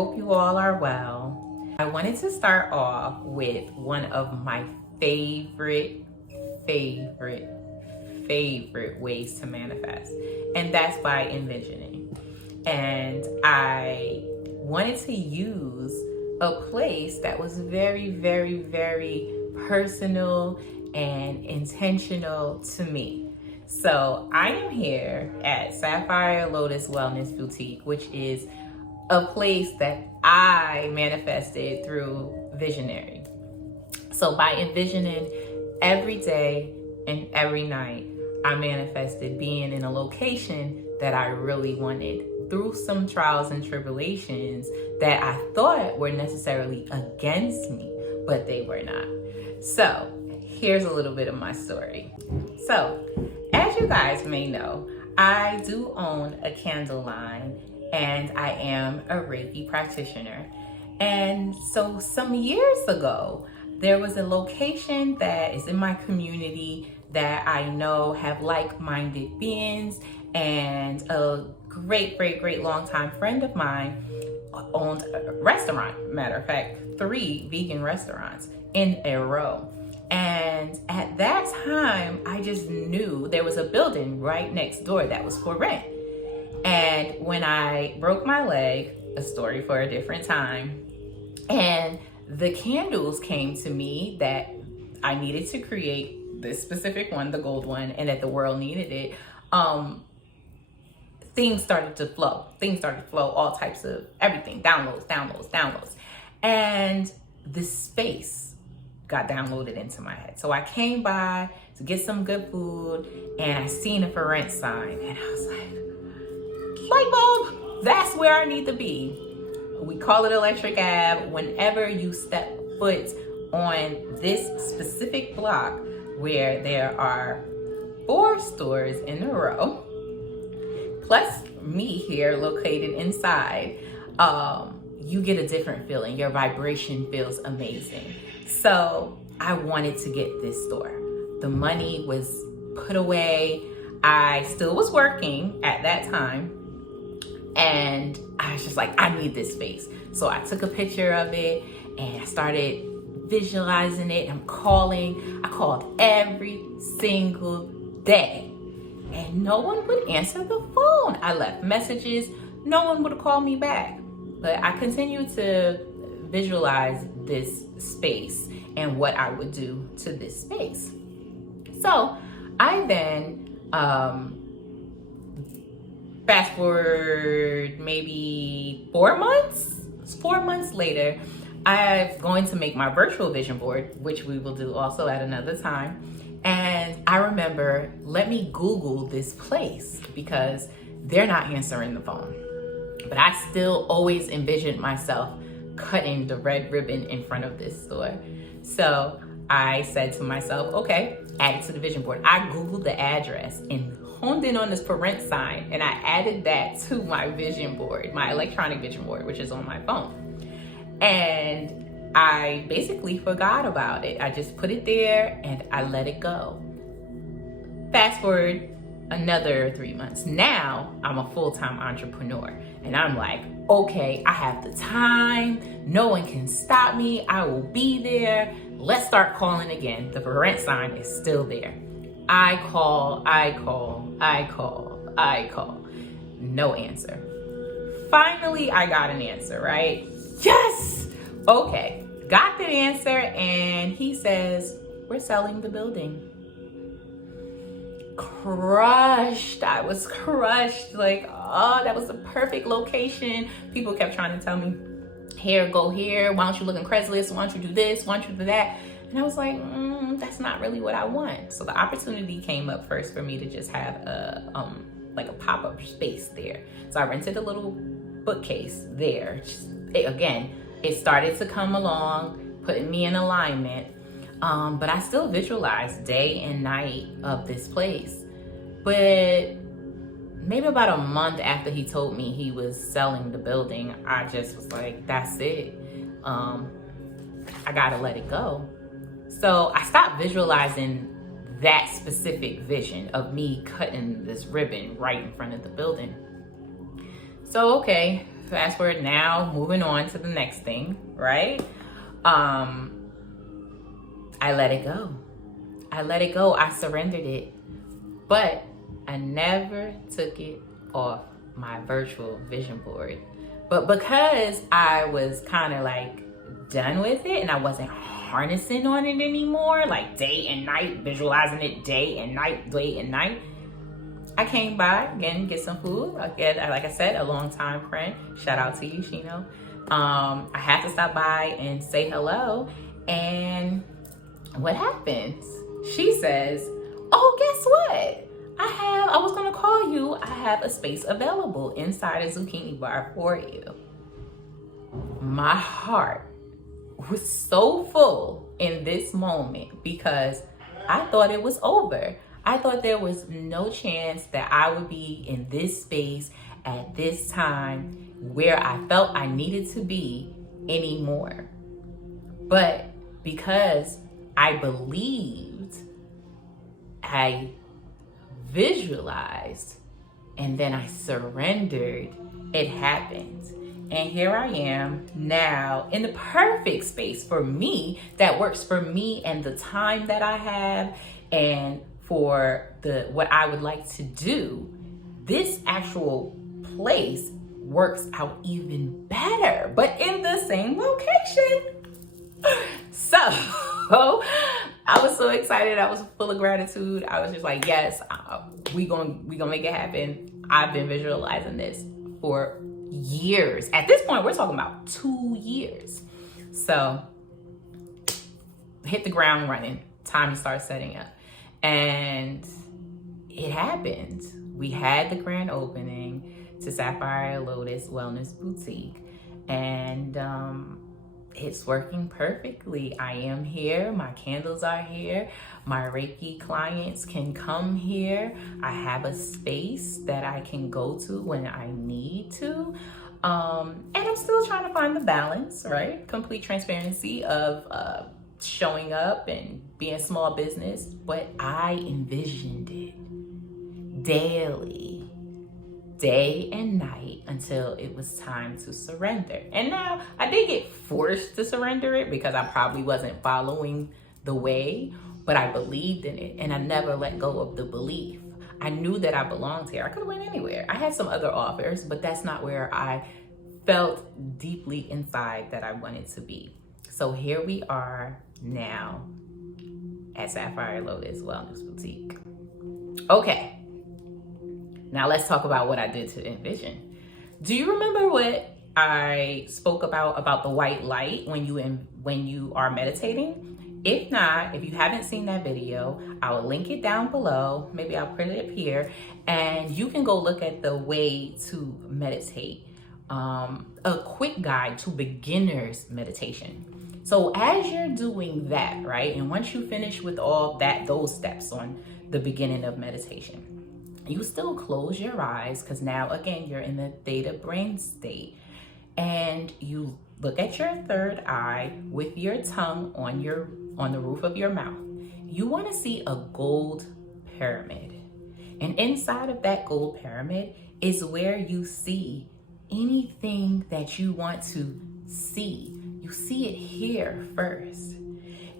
hope you all are well. I wanted to start off with one of my favorite ways to manifest, and that's by envisioning. And I wanted to use a place that was very personal and intentional to me. So I am here at Sapphire Lotus Wellness Boutique, which is a place that I manifested through visionary. So by envisioning every day and every night, I manifested being in a location that I really wanted through some trials and tribulations that I thought were necessarily against me, but they were not. So here's a little bit of my story. So as you guys may know, I do own a candle line and I am a Reiki practitioner. And so some years ago, there was a location that is in my community that I know have like-minded beings, and a great longtime friend of mine owned a restaurant. Matter of fact, 3 vegan restaurants in a row. And at that time, I just knew there was a building right next door that was for rent. And when I broke my leg, a story for a different time, and the candles came to me that I needed to create this specific one, the gold one, and that the world needed it, things started to flow. All types of everything, downloads. And this space got downloaded into my head. So I came by to get some good food, and I seen a for rent sign, and I was like, light bulb, that's where I need to be. We call it Electric Ave. Whenever you step foot on this specific block where there are 4 stores in a row, plus me here located inside, you get a different feeling. Your vibration feels amazing. So I wanted to get this store. The money was put away. I still was working at that time, and I was just like, I need this space. So I took a picture of it and I started visualizing it. I called every single day, and no one would answer the phone. I left messages, no one would call me back. But I continued to visualize this space and what I would do to this space. So I then, fast forward maybe 4 months. 4 months later, I'm going to make my virtual vision board, which we will do also at another time. And I remember, let me Google this place because they're not answering the phone. But I still always envisioned myself cutting the red ribbon in front of this store. So I said to myself, okay, add it to the vision board. I Googled the address and honed in on this for rent sign, and I added that to my vision board, my electronic vision board, which is on my phone. And I basically forgot about it. I just put it there and I let it go. Fast forward another 3 months. Now I'm a full-time entrepreneur, and I'm like, okay, I have the time. No one can stop me. I will be there. Let's start calling again. The for rent sign is still there. I call. No answer. Finally, I got an answer, right? Yes! Okay, got the answer, and he says, we're selling the building. Crushed. I was crushed. Like, oh, that was the perfect location. People kept trying to tell me, here, go here. Why don't you look on Craigslist? Why don't you do this? Why don't you do that? And I was like, that's not really what I want. So the opportunity came up first for me to just have a pop-up space there. So I rented a little bookcase there. It started to come along, putting me in alignment. But I still visualized day and night of this place. But maybe about a month after he told me he was selling the building, I just was like, that's it. I gotta let it go. So I stopped visualizing that specific vision of me cutting this ribbon right in front of the building. So, okay, fast forward now, moving on to the next thing, right? I let it go. I surrendered it, but I never took it off my virtual vision board. But because I was kind of like done with it and I wasn't harnessing on it anymore, like day and night, visualizing it day and night, I came by again, get some food. Again, like I said, a longtime friend. Shout out to you, Shino. I had to stop by and say hello. And what happens? She says, oh, guess what? I was gonna call you. I have a space available inside a zucchini bar for you. My heart was so full in this moment because I thought it was over. I thought there was no chance that I would be in this space at this time where I felt I needed to be anymore. But because I believed, I visualized, and then I surrendered, it happened. And here I am now in the perfect space for me that works for me and the time that I have and for what I would like to do. This actual place works out even better, but in the same location. So I was so excited. I was full of gratitude. I was just like, yes, we gonna make it happen. I've been visualizing this for years. At this point, we're talking about 2 years. So hit the ground running. Time to start setting up. And it happened. We had the grand opening to Sapphire Lotus Wellness Boutique. And it's working perfectly. I am here. My candles are here. My Reiki clients can come here. I have a space that I can go to when I need to. And I'm still trying to find the balance, right? Complete transparency of showing up and being small business. But I envisioned it daily, day and night, until it was time to surrender. And now I did get forced to surrender it because I probably wasn't following the way, but I believed in it and I never let go of the belief. I knew that I belonged here. I could have went anywhere. I had some other offers, but that's not where I felt deeply inside that I wanted to be. So here we are now at Sapphire Lotus Wellness Boutique. Okay. Now let's talk about what I did to envision. Do you remember what I spoke about the white light when you are meditating? If not, if you haven't seen that video, I will link it down below. Maybe I'll put it up here, and you can go look at the way to meditate. A quick guide to beginners meditation. So as you're doing that, right, and once you finish with all those steps on the beginning of meditation, you still close your eyes because now, again, you're in the theta brain state, and you look at your third eye with your tongue on the roof of your mouth. You want to see a gold pyramid, and inside of that gold pyramid is where you see anything that you want to see. You see it here first,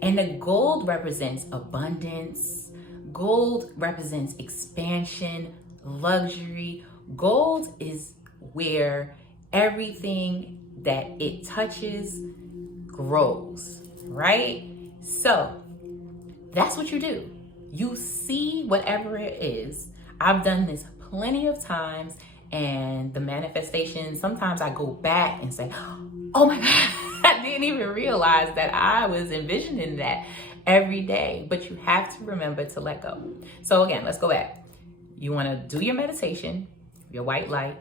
and the gold represents abundance. Gold represents expansion, luxury. Gold is where everything that it touches grows, right? So that's what you do. You see whatever it is. I've done this plenty of times, and the manifestation, sometimes I go back and say, oh my God, I didn't even realize that I was envisioning that every day. But you have to remember to let go. So again, let's go back. You want to do your meditation, your white light.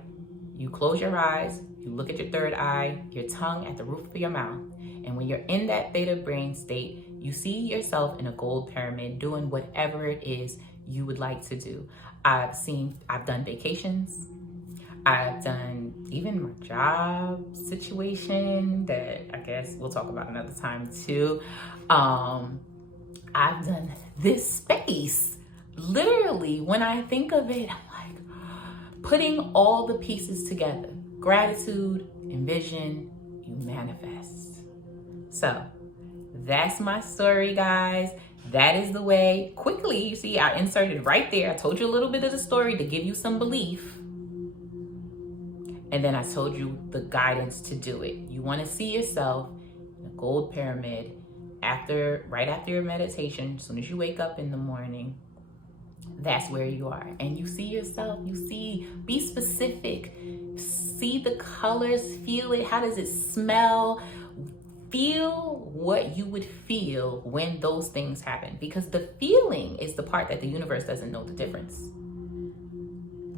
You close your eyes. You look at your third eye, your tongue at the roof of your mouth. And when you're in that theta brain state, you see yourself in a gold pyramid doing whatever it is you would like to do. I've done vacations. I've done even my job situation that I guess we'll talk about another time too. I've done this space. Literally, when I think of it, I'm like putting all the pieces together. gratitude and vision, you manifest. So that's my story, guys. That is the way. Quickly, you see, I inserted right there. I told you a little bit of the story to give you some belief. And then I told you the guidance to do it. You want to see yourself in a gold pyramid right after your meditation. As soon as you wake up in the morning, that's where you are. And you see yourself, be specific. See the colors, feel it. How does it smell? Feel what you would feel when those things happen. Because the feeling is the part that the universe doesn't know the difference.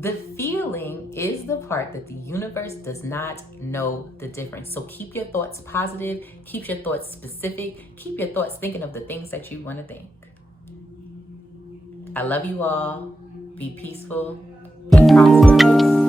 The feeling is the part that the universe does not know the difference. So keep your thoughts positive, keep your thoughts specific, keep your thoughts thinking of the things that you want to think. I love you all. Be peaceful, be prosperous.